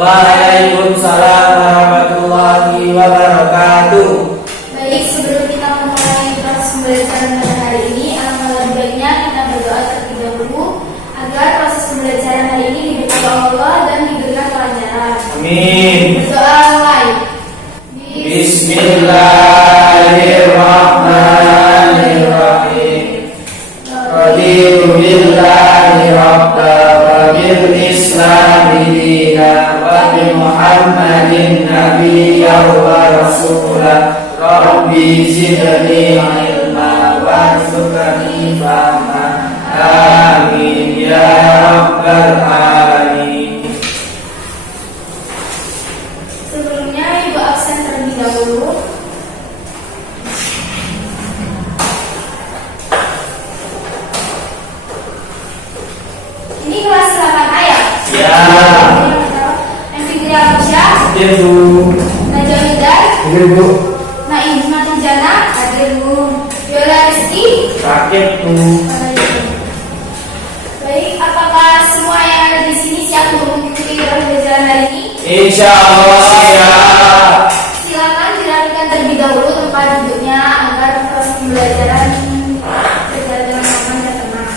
Waalaikumsalam warahmatullahi wabarakatuh. Baik, sebelum kita memulai proses pembelajaran pada hari ini, alangkah lebih baiknya kita berdoa terlebih dahulu agar proses pembelajaran hari ini diberkahi Allah dan diberikan kelancaran. Amin. Berdoa mulai. Bismillahirrahmanirrahim. Raditu billahi rabba wa bil islami dina wa bi Muhammadin nabiyyan wa rasulah. Rabbi zidni ilma warzuqni fahma. Amin ya rabbal alamin. Sebelumnya Ibu absen terlebih dahulu. Ini kelas 8A ya? Ya. Yang Fitri Alfisya, Ya Bu. Najwa Hidar, Ya Bu. Naim Jana, hadir Bu. Yola Rizky, Sakit Bu. baik, apakah semua yang ada di sini siap untuk mengikuti pembelajaran hari ini? Insya Allah ya. Silakan dirapikan terlebih dahulu tempat duduknya agar proses pembelajaran berjalan dengan aman dan tenang.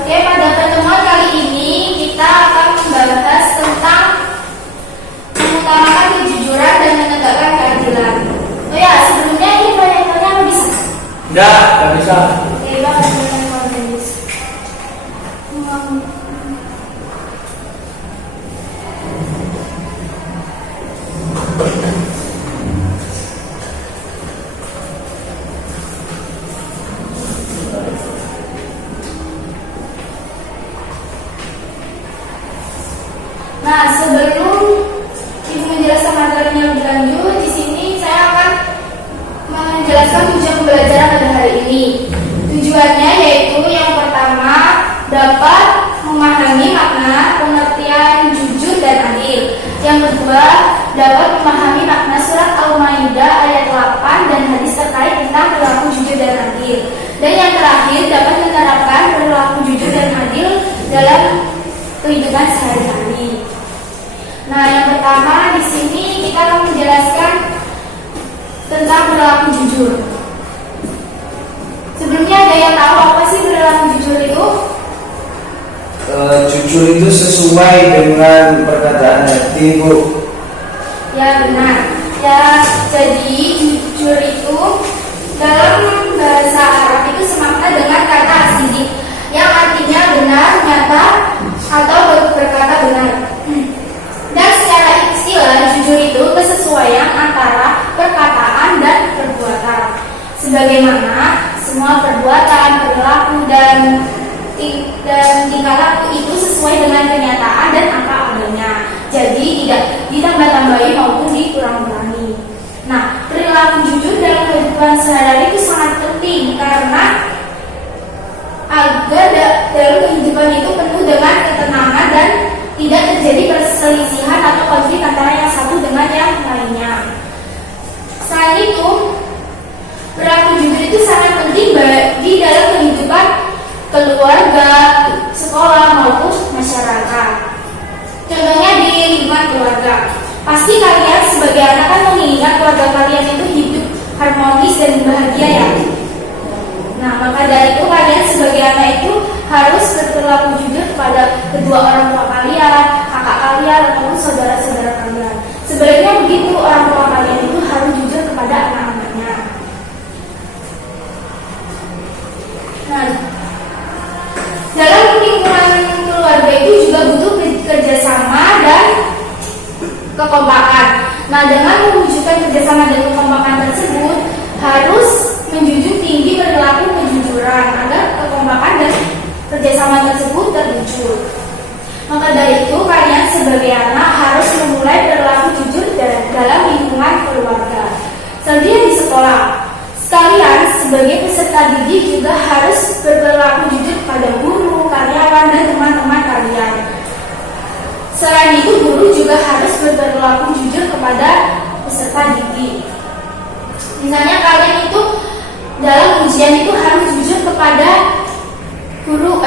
Oke, pada pertemuan kali ini kita akan membahas tentang mengutamakan kejujuran dan menegakkan keadilan. Oh ya, sebelumnya ini pertanyaannya bisa. Enggak bisa. Oke, banget pertanyaan bisa. Nah, sebelum Ibu menjelaskan materinya lebih lanjut, di sini saya akan menjelaskan tujuan pembelajaran pada hari ini. Tujuannya yaitu yang pertama dapat memahami makna pengertian jujur dan adil. Yang kedua dapat memahami makna surat Al-Maidah ayat 8 dan hadis terkait tentang perilaku jujur dan adil. Dan yang terakhir dapat menerapkan perilaku jujur dan adil dalam kehidupan sehari-hari. Nah, yang pertama di sini kita akan menjelaskan tentang perilaku jujur. Sebelumnya ada yang tahu apa sih perilaku jujur itu? Jujur itu sesuai dengan perkataan hati Bu. Ya benar. Ya, jadi jujur itu dalam bahasa Arab itu semakna dengan kata sidik, yang artinya benar, nyata, atau berkata benar. Dan secara istilah jujur itu kesesuaian antara perkataan dan perbuatan. Sebagaimana semua perbuatan, perilaku dan tingkah laku itu sesuai dengan kenyataan dan apa adanya. Jadi tidak ditambah-tambahi maupun dikurang-kurangi. Nah, perilaku jujur dalam kehidupan sehari-hari itu sangat penting karena agar dalam kehidupan itu penuh dengan ketenangan dan tidak terjadi perselisihan atau konflik antara yang satu dengan yang lainnya. Selain itu, perilaku jujur itu sangat penting bagi dalam kehidupan keluarga, sekolah maupun masyarakat. Contohnya di lingkungan keluarga. Pasti kalian sebagai anak kan menginginkan keluarga kalian itu hidup harmonis dan bahagia ya. Nah, maka dari itu kalian sebagai anak itu harus berperilaku jujur kepada kedua orang tua kalian, kakak kalian, ataupun saudara-saudara kalian. Sebaliknya begitu, orang tua kalian itu harus jujur kepada anak-anaknya. Nah, dalam lingkungan keluarga itu juga butuh kerjasama dan kekompakan. Nah, dengan mewujudkan kerjasama dan kekompakan tersebut harus menjunjung tinggi perilaku kejujuran agar kekompakan dan kerjasama tersebut terwujud. Maka dari itu kalian sebagai anak harus memulai perilaku jujur dalam lingkungan keluarga. Selanjutnya di sekolah, sekalian sebagai peserta didik juga harus berperilaku jujur kepada guru, karyawan dan teman-teman kalian. Selain itu guru juga harus berperilaku jujur kepada peserta didik. Misalnya kalian itu dalam ujian itu harus jujur kepada guru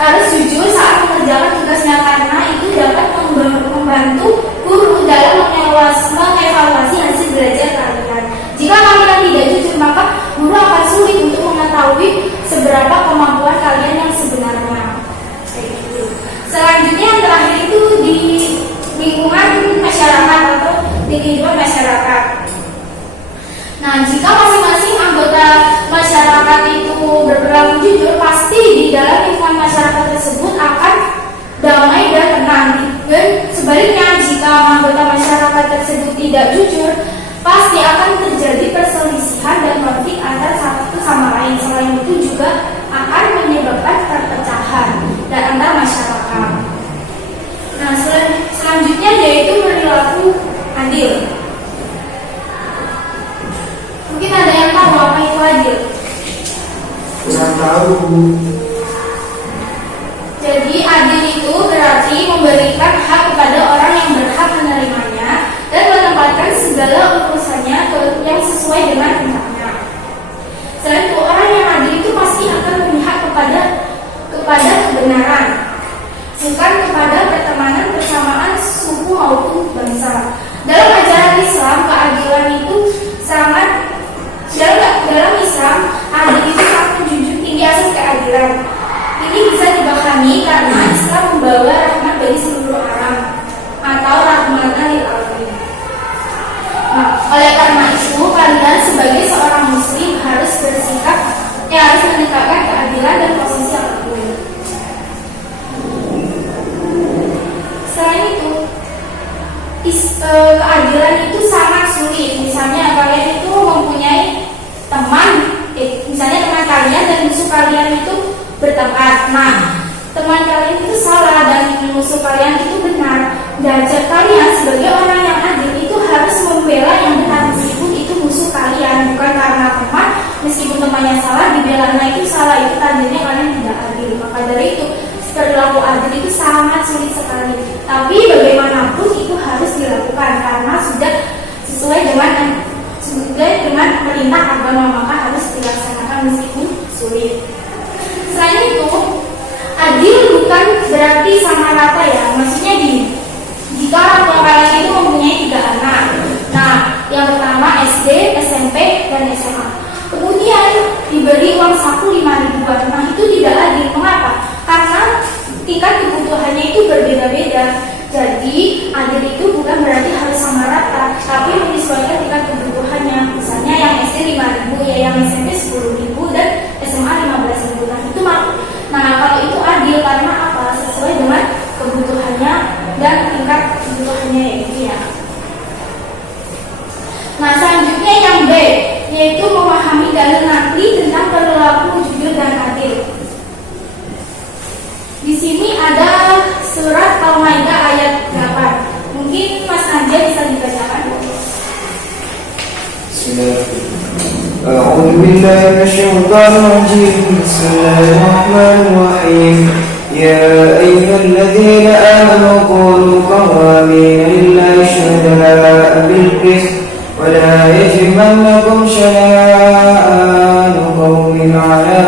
harus jujur saat mengerjakan tugasnya karena itu dapat membantu guru dalam mengevaluasi hasil belajar kalian. Jika kalian tidak jujur, maka guru akan sulit untuk mengetahui seberapa kemampuan kalian yang sebenarnya. Selanjutnya yang terakhir itu di lingkungan masyarakat atau di kehidupan masyarakat. Nah, jika masing-masing anggota masyarakat itu berperilaku jujur, pasti di dalam lingkungan masyarakat tersebut akan damai dan tenang. Dan sebaliknya, jika anggota masyarakat tersebut tidak jujur, pasti akan terjadi perselisihan dan konflik antara satu sama lain. Selain itu juga akan menyebabkan perpecahan dan antar masyarakat. Nah, selanjutnya yaitu perilaku adil. Mungkin ada yang tahu apa itu adil? Kurang tahu. Jadi adil itu berarti memberikan hak kepada orang yang berhak menerimanya dan menempatkan segala urusannya yang sesuai dengan hendaknya. Selain itu, orang yang adil itu pasti akan memihak kepada kebenaran, bukan kepada pertemanan, persamaan suku maupun bangsa. Dalam ajaran Islam, keadilan itu sangat dalam Islam, adil itu sangat menjunjung tinggi asas keadilan. Ini bisa dipahami karena Islam membawa rahmat bagi seluruh alam atau rahmatan lil alamin. Nah, oleh karena itu, kalian sebagai seorang muslim harus harus menegakkan keadilan dan posisi apapun. Selain itu, keadilan itu sangat sulit. Misalnya kalian itu mempunyai teman, misalnya teman kalian dan musuh kalian itu bertengkar. Nah, teman kalian itu salah dan musuh kalian itu benar. Derajat kalian sebagai orang yang adil itu harus membela yang benar meskipun itu musuh kalian, bukan karena teman meskipun temannya salah dibelanya itu salah, itu tandanya kalian tidak adil. Maka dari itu perilaku adil itu sangat sulit sekali. Tapi bagaimanapun itu harus dilakukan karena sudah sesuai dengan perintah agama, maka harus dilaksanakan meskipun sulit. Selain itu, adil bukan berarti sama rata ya. Maksudnya gini, jika orang tua kalian itu mempunyai 3 anak, nah yang pertama SD, SMP, dan SMA, kemudian diberi uang saku 5.000-an, nah itu tidak adil. Mengapa? Karena tingkat kebutuhannya itu berbeda-beda. Jadi adil itu bukan berarti harus sama rata, tapi menyesuaikan tingkat kebutuhannya. Misalnya yang SD 5.000, ya yang SMP 10.000, dan SMA 15.000. Nah kalau itu adil karena apa? Sesuai dengan kebutuhannya dan tingkat kebutuhannya ya. Nah selanjutnya yang B, yaitu memahami dalil nakli tentang perilaku jujur dan adil. Di sini ada surat Al-Maidah ayat 8. Mungkin Mas Anja bisa dibacakan. Bismillahirrahmanirrahim. A'udzu billahi minasyaitonir rajim. Bismillahirrahmanirrahim. Ya ayyuhalladzina amanu qulu qawamina lillahi syuhada'a bil qist wa la yajrimannakum shana'anu qawmin 'ala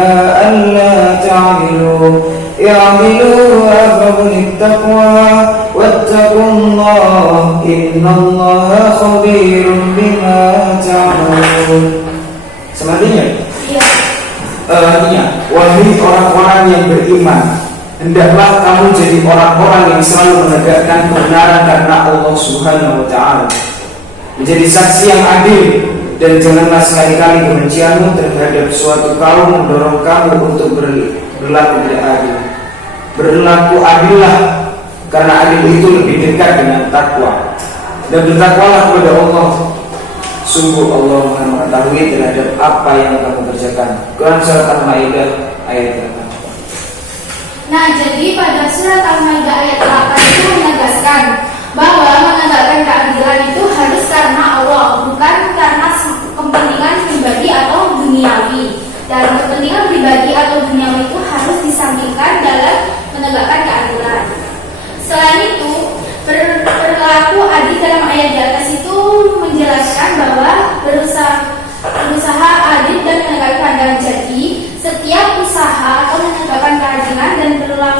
alla ta'dilu. اعملوا أقرب للتقوى واتقوا الله إن الله خبير بما تعملون. Selanjutnya, artinya, wahai orang-orang yang beriman, hendaklah kamu jadi orang-orang yang selalu menegakkan kebenaran karena Allah Subhanahu wa Ta'ala, menjadi saksi yang adil, dan janganlah sekali-kali kebencianmu terhadap suatu kaum mendorong kamu untuk berlaku tidak adil. Berlaku adillah, karena adil itu lebih dekat dengan takwa, dan bertakwalah kepada Allah. Sungguh Allah Maha mengetahui terhadap apa yang kamu kerjakan. Quran surat Al-Maidah ayat 8. Nah, jadi pada surat Al-Maidah ayat 8 itu menegaskan bahwa menegakkan keadilan itu harus karena Allah, bukan karena kepentingan pribadi atau duniawi. Dan kepentingan pribadi atau duniawi itu harus disampingkan dalam menegakkan keadilan. Selain itu, perilaku adil dalam ayat di atas itu menjelaskan bahwa berusaha adil dan menegakkan keadilan. Jadi, setiap usaha atau menegakkan keadilan dan perilaku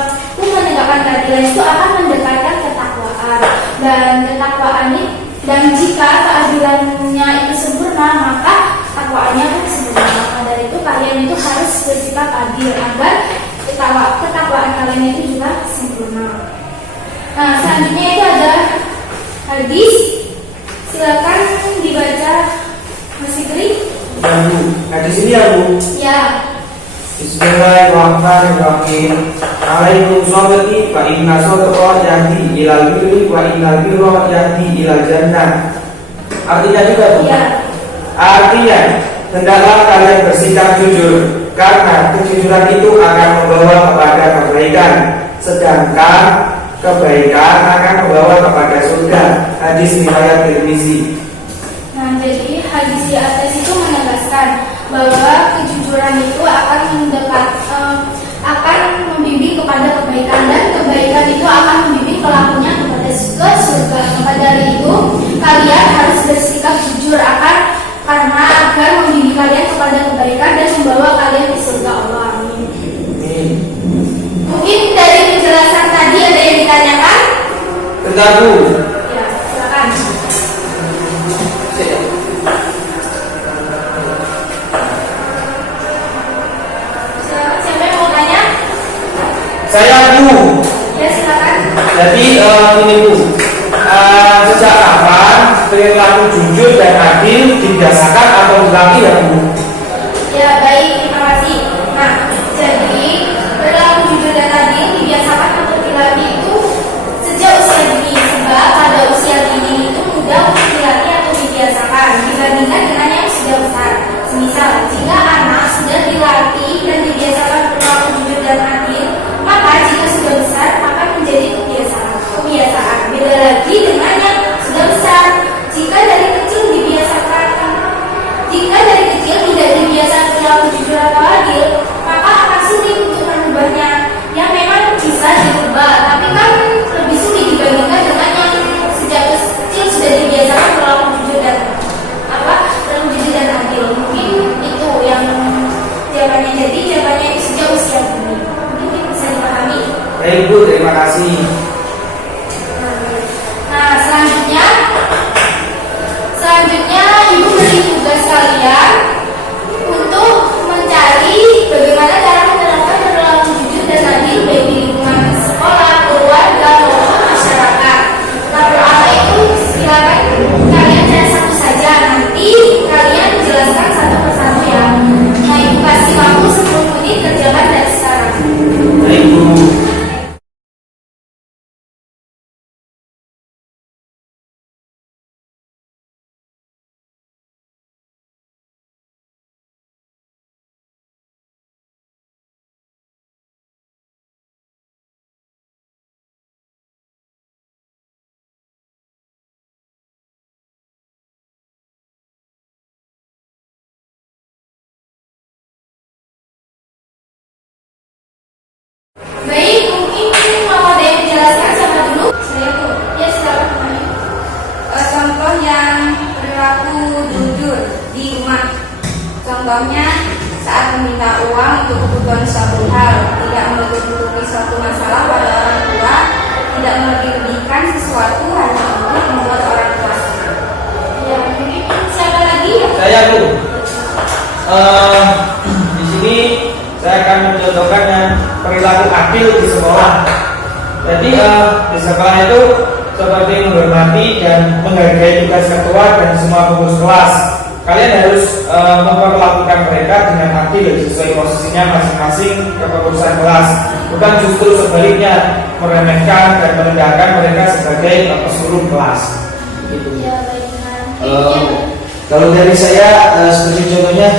jika keadilannya itu sempurna, maka takwaannya pun sempurna. Maka dari itu kalian itu harus bersikap adil agar ketakwaan kalian itu juga sempurna. Nah, selanjutnya itu ada hadis. Silakan dibaca, Mas Fikri. Ya Bu, hadis ini ya Bu. Ya. Bismillahirrahmanirrahim. Alaikum sholati fa inna sholata yahdi ilal birri wa innal birra yahdi ilal jannah. Artinya juga Bu. Ya. Artinya, hendaklah kalian bersikap jujur karena kejujuran itu akan membawa kepada kebaikan, sedangkan kebaikan akan membawa kepada surga. Hadis riwayat Tirmizi. Nah, jadi hadis di atas itu menegaskan bahwa kejujuran itu akan membimbing kepada kebaikan, dan kebaikan itu akan membimbing pelakunya kepada surga. Maka dari itu kalian harus bersikap jujur karena akan membimbing kalian kepada kebaikan dan membawa kalian ke surga Allah. Amin. Mungkin dari penjelasan tadi ada yang ditanyakan? Bentar Bu. Ya, silakan. Siapa yang mau tanya? Saya Bu. Ya, silakan. Jadi ini Bu, sejak kapan perilaku jujur dan adil dibiasakan atau dilatih ya Bu? Ya, baik, terima kasih. Nah, jadi perilaku jujur dan adil dibiasakan atau dilatih itu sejak usia dini, sebab pada usia dini itu mudah untuk dilatih atau dibiasakan dibandingkan dengan yang sudah besar. Semisal, jika anak sudah dilatih dan dibiasakan perilaku jujur dan adil, maka jika sudah besar akan menjadi kebiasaan. Beda lagi dengan yang sudah besar. Jika dari kecil tidak dibiasakan perilaku jujur atau adil, maka akan sulit untuk merubahnya. Yang memang bisa dirubah, tapi kan lebih sulit dibandingkan dengan yang sejak kecil sudah dibiasakan perilaku jujur dan adil. Mungkin itu yang jawabannya. Jadi jawabannya itu sejak usia dini. Mungkin bisa dipahami. Baik Bu, terima kasih. Nah, selanjutnya Ibu beri tugas kalian untuk mencari bagaimana cara menerapkan perilaku jujur dan adil baik di lingkungan sekolah, keluarga, maupun masyarakat. Nah, apa itu? Silakan kalian cari satu saja. Nanti kalian jelaskan satu persatu ya. Nah, Ibu kasih waktu 10 menit, kerjakan dari sekarang. Baik Bu. Baik, mungkin mau ada yang menjelaskan siapa dulu? Saya tuh. Ya, silakan. Contoh yang perilaku jujur di rumah. Contohnya saat meminta uang untuk kebutuhan suatu hal, tidak menutupi suatu masalah pada orang tua, tidak melebih-lebihkan sesuatu hanya untuk membuat orang tua senang. Ya, mungkin siapa lagi? Saya Bu. Di sini saya akan mencontohkan yang perilaku adil di sekolah. Jadi di sekolah itu seperti menghormati dan menghargai tugas ketua dan semua pengurus kelas. Kalian harus memperlakukan mereka dengan adil sesuai posisinya masing-masing kepengurusan kelas, bukan justru sebaliknya meremehkan dan merendahkan mereka sebagai pesuruh kelas. Gitu. Ya, baik. Nah, Kalau dari saya seperti contohnya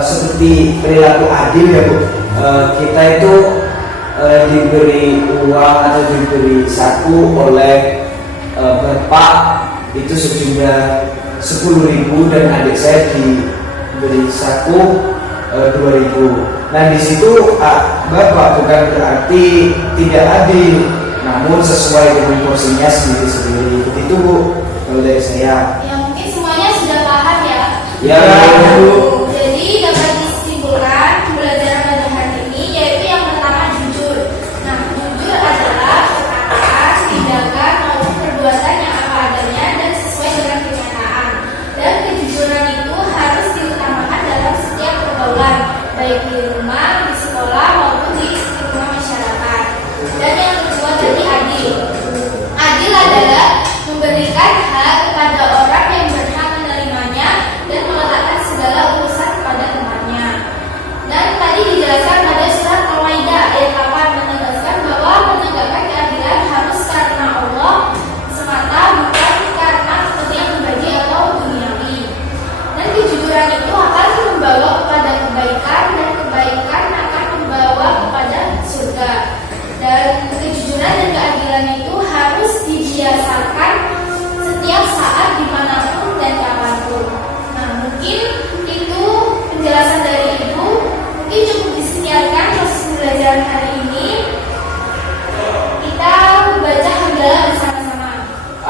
seperti perilaku adil ya Bu. Kita itu diberi uang atau diberi saku oleh bapak itu sejumlah 10.000 dan adik saya diberi saku 2.000. Nah di situ bapak bukan berarti tidak adil, namun sesuai dengan porsinya sendiri-sendiri. Itu Bu kalau dari saya. ya mungkin semuanya sudah paham ya. Ya Bu. Jadi dapat disimpulkan pembelajaran pada hari ini yaitu yang pertama jujur. Nah, jujur adalah perkataan, tindakan maupun perbuatan yang apa adanya dan sesuai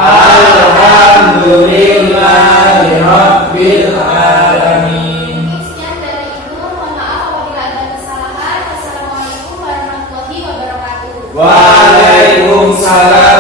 Alhamdulillahi Rabbil Alamin. Sekian dari Ibu. Mohon maaf apabila ada kesalahan. Wassalamualaikum warahmatullahi wabarakatuh. Waalaikumsalam